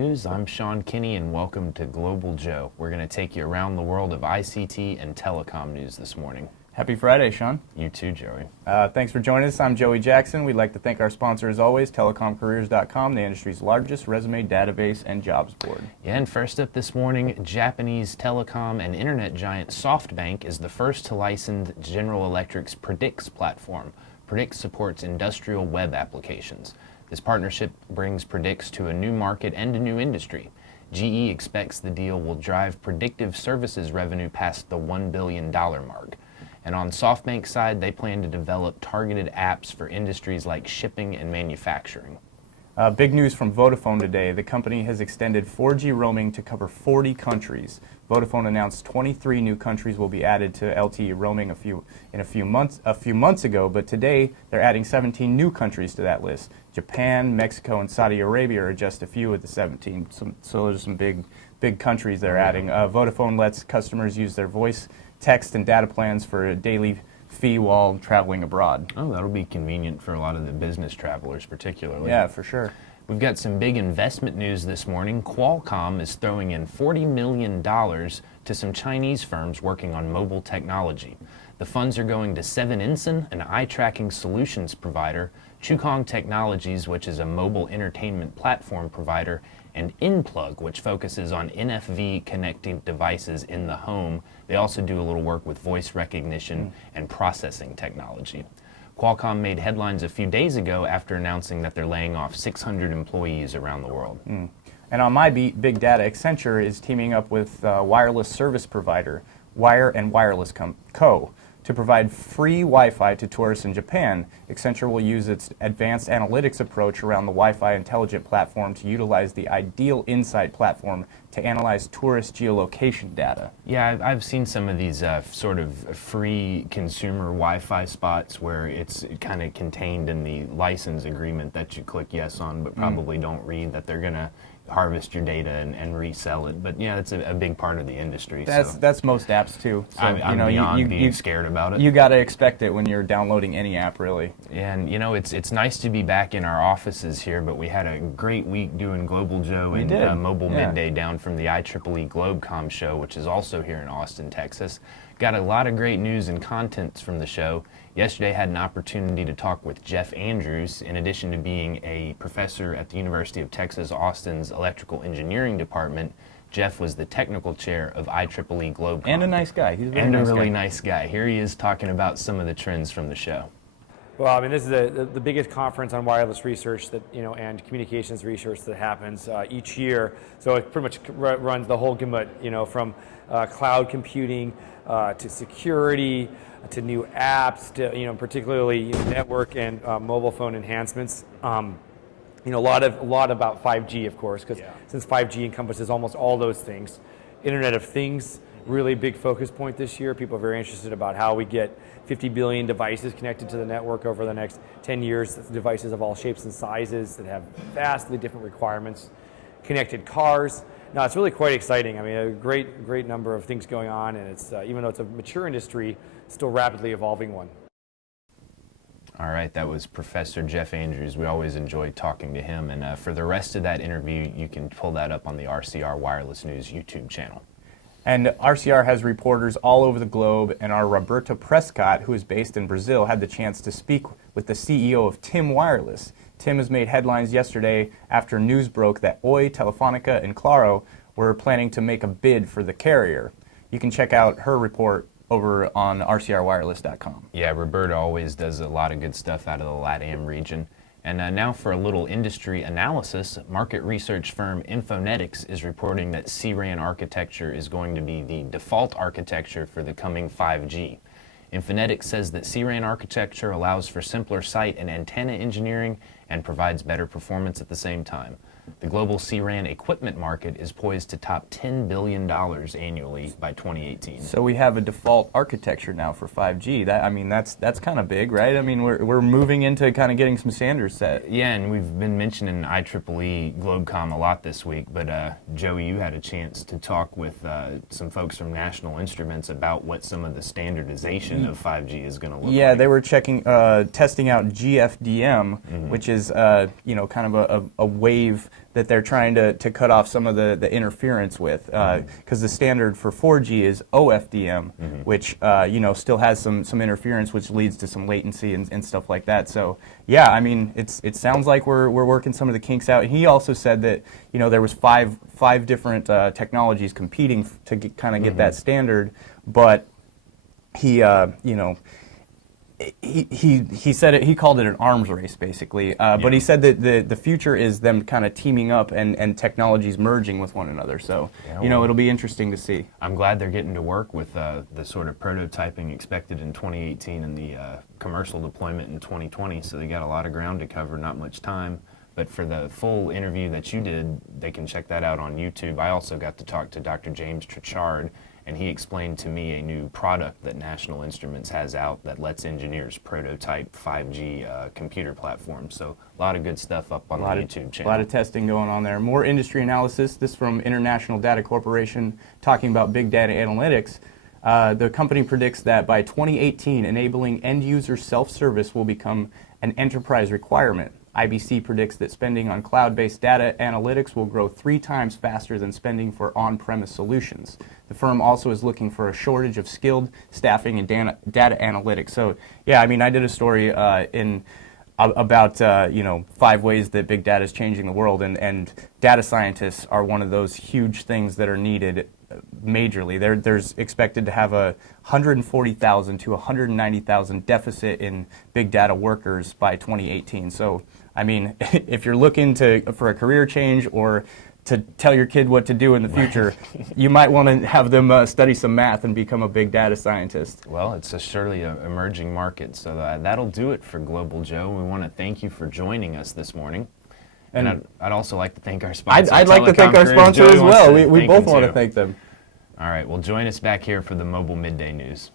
News. I'm Sean Kinney and welcome to Global Joe. We're going to take you around the world of ICT and telecom news this morning. Happy Friday, Sean. You too, Joey. Thanks for joining us. I'm Joey Jackson. We'd like to thank our sponsor, as always, TelecomCareers.com, the industry's largest resume database and jobs board. Yeah, and first up this morning, Japanese telecom and internet giant SoftBank is the first to license General Electric's Predix platform. Predix supports industrial web applications. This partnership brings Predix to a new market and a new industry. GE expects the deal will drive predictive services revenue past the $1 billion mark. And on SoftBank's side, they plan to develop targeted apps for industries like shipping and manufacturing. Big news from Vodafone today. The company has extended 4G roaming to cover 40 countries. Vodafone announced 23 new countries will be added to LTE roaming a few months ago, but today they're adding 17 new countries to that list. Japan, Mexico, and Saudi Arabia are just a few of the 17. So there's some big countries they're adding. Vodafone lets customers use their voice, text, and data plans for a daily fee while traveling abroad. Oh, that'll be convenient for a lot of the business travelers particularly. Yeah, for sure. We've got some big investment news this morning. Qualcomm is throwing in $40 million to some Chinese firms working on mobile technology. The funds are going to Seven Inson, an eye-tracking solutions provider, Chukong Technologies, which is a mobile entertainment platform provider, and Inplug, which focuses on NFV connected devices in the home. They also do a little work with voice recognition and processing technology. Qualcomm made headlines a few days ago after announcing that they're laying off 600 employees around the world. And on my beat, Big Data, Accenture is teaming up with wireless service provider Wire and Wireless Co. to provide free Wi-Fi to tourists in Japan. Accenture will use its advanced analytics approach around the Wi-Fi intelligent platform to utilize the Ideal Insight platform to analyze tourist geolocation data. Yeah, I've seen some of these sort of free consumer Wi-Fi spots where it's kind of contained in the license agreement that you click yes on, but probably don't read that they're going to harvest your data and resell it. But yeah, it's a big part of the industry. That's most apps too. So, I'm beyond being scared about it. You got to expect it when you're downloading any app, really. And you know, it's nice to be back in our offices here, but we had a great week doing Global Joe and Mobile Midday down from the IEEE GlobeCom show, which is also here in Austin, Texas. Got a lot of great news and content from the show. Yesterday had an opportunity to talk with Jeff Andrews. In addition to being a professor at the University of Texas Austin's Electrical Engineering Department, Jeff was the technical chair of IEEE GlobeCom. And a nice guy. He's a very and nice a really guy. nice guy. Here he is talking about some of the trends from the show. Well, I mean, this is the biggest conference on wireless research that and communications research that happens each year. So it pretty much runs the whole gamut, from cloud computing to security to new apps to particularly network and mobile phone enhancements. A lot about 5G, of course, because since 5G encompasses almost all those things. Internet of Things, really big focus point this year. People are very interested about how we get 50 billion devices connected to the network over the next 10 years. Devices of all shapes and sizes that have vastly different requirements. Connected cars. No, it's really quite exciting. I mean, a great number of things going on, and it's even though it's a mature industry, still rapidly evolving one. All right, that was Professor Jeff Andrews. We always enjoy talking to him, and for the rest of that interview, you can pull that up on the RCR Wireless News YouTube channel. And RCR has reporters all over the globe, and our Roberto Prescott, who is based in Brazil, had the chance to speak with the CEO of TIM Wireless. TIM has made headlines yesterday after news broke that Oi, Telefonica, and Claro were planning to make a bid for the carrier. You can check out her report over on rcrwireless.com. Yeah, Roberta always does a lot of good stuff out of the LATAM region. And now for a little industry analysis, market research firm Infonetics is reporting that C-RAN architecture is going to be the default architecture for the coming 5G. Infonetics says that C-RAN architecture allows for simpler site and antenna engineering and provides better performance at the same time. The global C-RAN equipment market is poised to top $10 billion annually by 2018. So we have a default architecture now for 5G. That's kind of big, right? I mean, we're moving into kind of getting some standards set. Yeah, and we've been mentioning IEEE GlobeCom a lot this week, but Joey, you had a chance to talk with some folks from National Instruments about what some of the standardization of 5G is going to look like. Yeah, they were testing out GFDM, which is kind of a wave that they're trying to cut off some of the interference with, because the standard for 4G is OFDM, which still has some interference, which leads to some latency and stuff like that. So yeah, I mean, it sounds like we're working some of the kinks out. And he also said that there was five different technologies competing to kind of get that standard, but he said he called it an arms race, basically. But he said that the future is them kind of teaming up and technologies merging with one another. So, it'll be interesting to see. I'm glad they're getting to work with the sort of prototyping expected in 2018 and the commercial deployment in 2020. So they got a lot of ground to cover, not much time. But for the full interview that you did, they can check that out on YouTube. I also got to talk to Dr. James Trichard, and he explained to me a new product that National Instruments has out that lets engineers prototype 5G computer platforms. So a lot of good stuff up on the YouTube channel. A lot of testing going on there. More industry analysis. This from International Data Corporation talking about big data analytics. The company predicts that by 2018, enabling end-user self-service will become an enterprise requirement. IBC predicts that spending on cloud-based data analytics will grow 3 times faster than spending for on-premise solutions. The firm also is looking for a shortage of skilled staffing in data analytics. So, yeah, I mean, I did a story about 5 ways that big data is changing the world, and data scientists are one of those huge things that are needed majorly. There's expected to have a 140,000 to 190,000 deficit in big data workers by 2018. So, I mean, if you're looking for a career change or to tell your kid what to do in the future, you might want to have them study some math and become a big data scientist. Well, it's surely an emerging market. So that'll do it for Global Joe. We want to thank you for joining us this morning. And I'd also like to thank our sponsor. I'd like to thank our sponsor as well. We both want to thank them. All right, well, join us back here for the Mobile Midday News.